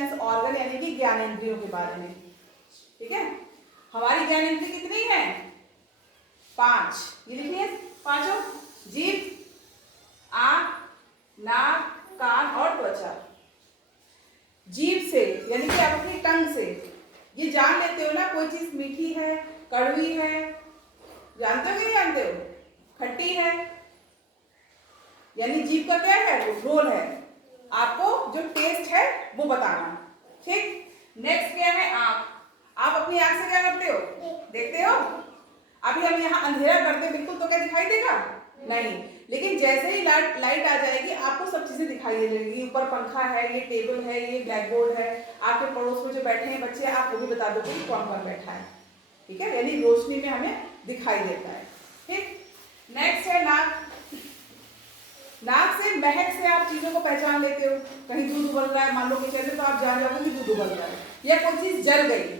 Sense organ यानी कि ज्ञानेंद्रियों के बारे में। ठीक है, हमारी ज्ञानेंद्रिय कितनी है? 5। ये लिखिए पांचों, जीभ, आंख, नाक, कान और त्वचा। जीभ से यानी कि आप अपनी टंग से ये जान लेते हो ना कोई चीज मीठी है, कड़वी है, जानते हो कि नहीं जानते हो? खट्टी है, यानी जीभ का क्या है? वो रोल है आपको जो टेस्ट है वो बताना। ठीक, नेक्स्ट क्या है? आंख। आप अपनी आंख से क्या करते हो? देखते हो। अभी हम यहाँ अंधेरा करते हैं बिल्कुल तो क्या दिखाई देगा? नहीं, लेकिन जैसे ही लाइट आ जाएगी आपको सब चीजें दिखाई दे लगेगी। ऊपर पंखा है, ये टेबल है, ये ब्लैक बोर्ड है, आपके पड़ोस में जो बैठे हैं बच्चे आप वो भी बता दोगे कि कौन कौन बैठा है। ठीक है, यानी रोशनी में हमें दिखाई देता है। ठीक, नेक्स्ट है नाक। नाक से, महक से आप चीजों को पहचान लेते हो। कहीं दूध उबल रहा है, मान लो किचन में, तो आप जान जाओगे कि दूध उबल रहा है, या कोई चीज जल गई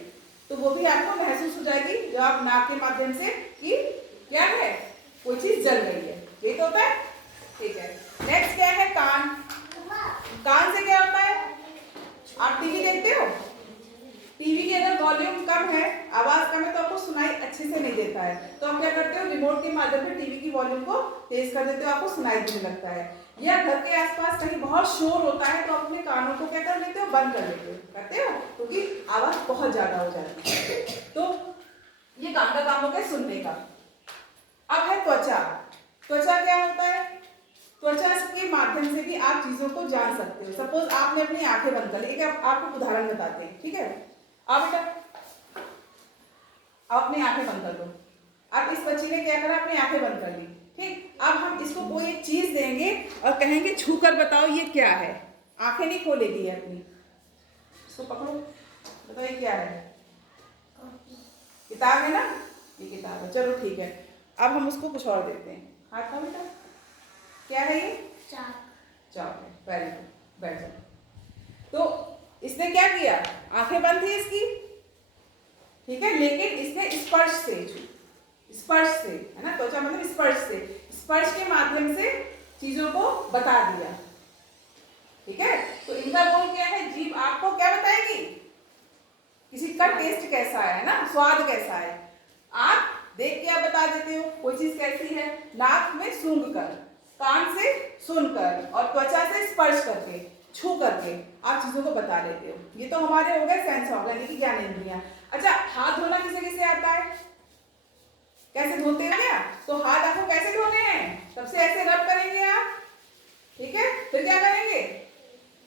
तो वो भी आपको महसूस हो जाएगी जब आप नाक के माध्यम से कि क्या है, कोई चीज जल गई है। ये तो होता है। ठीक है, नेक्स्ट क्या है? कान। कान से क्या होता है? आप टीवी देखते हो, टीवी की अगर वॉल्यूम कम है, आवाज कम है, तो आपको सुनाई अच्छे से नहीं देता है, तो आप क्या करते हो? रिमोट के माध्यम से टीवी की वॉल्यूम को तेज कर देते हो, आपको सुनाई देने लगता है। या घर के आसपास कहीं बहुत शोर होता है तो अपने कानों को क्या कर लेते हो? बंद कर लेते हो। करते हो, क्योंकि आवाज बहुत ज्यादा हो जाती है। तो ये काम का काम हो गया सुनने का। अब है त्वचा। त्वचा क्या होता है? त्वचा के माध्यम से भी आप चीजों को जान सकते हो। सपोज आपने अपनी आंखें बंद कर ली, एक आपको उदाहरण बताते हैं। ठीक है, आप बेटा आप अपनी आंखें बंद कर दो। अब इस बच्ची ने क्या करा? अपनी आंखें बंद कर ली। ठीक, अब हम इसको कोई एक चीज देंगे और कहेंगे छू कर बताओ ये क्या है। आंखें नहीं खोलेगी अपनी, इसको पकड़ो, बताओ ये क्या है? किताब है ना, ये किताब है। चलो ठीक है, अब हम उसको कुछ और देते हैं। हाथ का बेटा क्या है? ये चाक है। वेरी गुड, बैठ जाओ। तो इसने क्या किया? आंखें बंद थी इसकी, ठीक है, लेकिन इसने स्पर्श से, स्पर्श से, है ना, त्वचा मतलब स्पर्श से, स्पर्श के माध्यम से चीजों को बता दिया। ठीक है, तो इनका रोल क्या है? जीभ आपको क्या बताएगी? किसी का टेस्ट कैसा है ना, स्वाद कैसा है। आप देख के आप बता देते हो कोई चीज कैसी है। नाक में सूंघ कर, कान से सुनकर और त्वचा से स्पर्श करके, छू करके आप चीजों को बता लेते हो। ये तो हमारे हो गए सेंस ऑर्गन यानी कि ज्ञानेंद्रियां। अच्छा, हाथ धोना किसे किसे आता है? कैसे धोते हैं क्या? तो हाथ आपको कैसे धोने हैं? सबसे ऐसे रब करेंगे आप, ठीक है, फिर क्या करेंगे?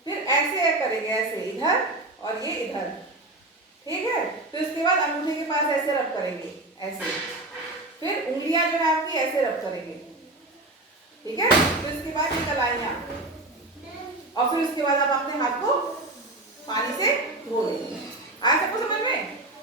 फिर ऐसे करेंगे, ऐसे इधर और ये इधर। ठीक है, तो इसके बाद अंगूठे के पास ऐसे रब करेंगे, ऐसे, फिर उंगलियां जो है आपकी ऐसे रब करेंगे। ठीक है, तो इसके बाद ये कलाइयां, और फिर उसके बाद आप अपने हाथ को पानी से धो लेंगे। आया सबको समझ में?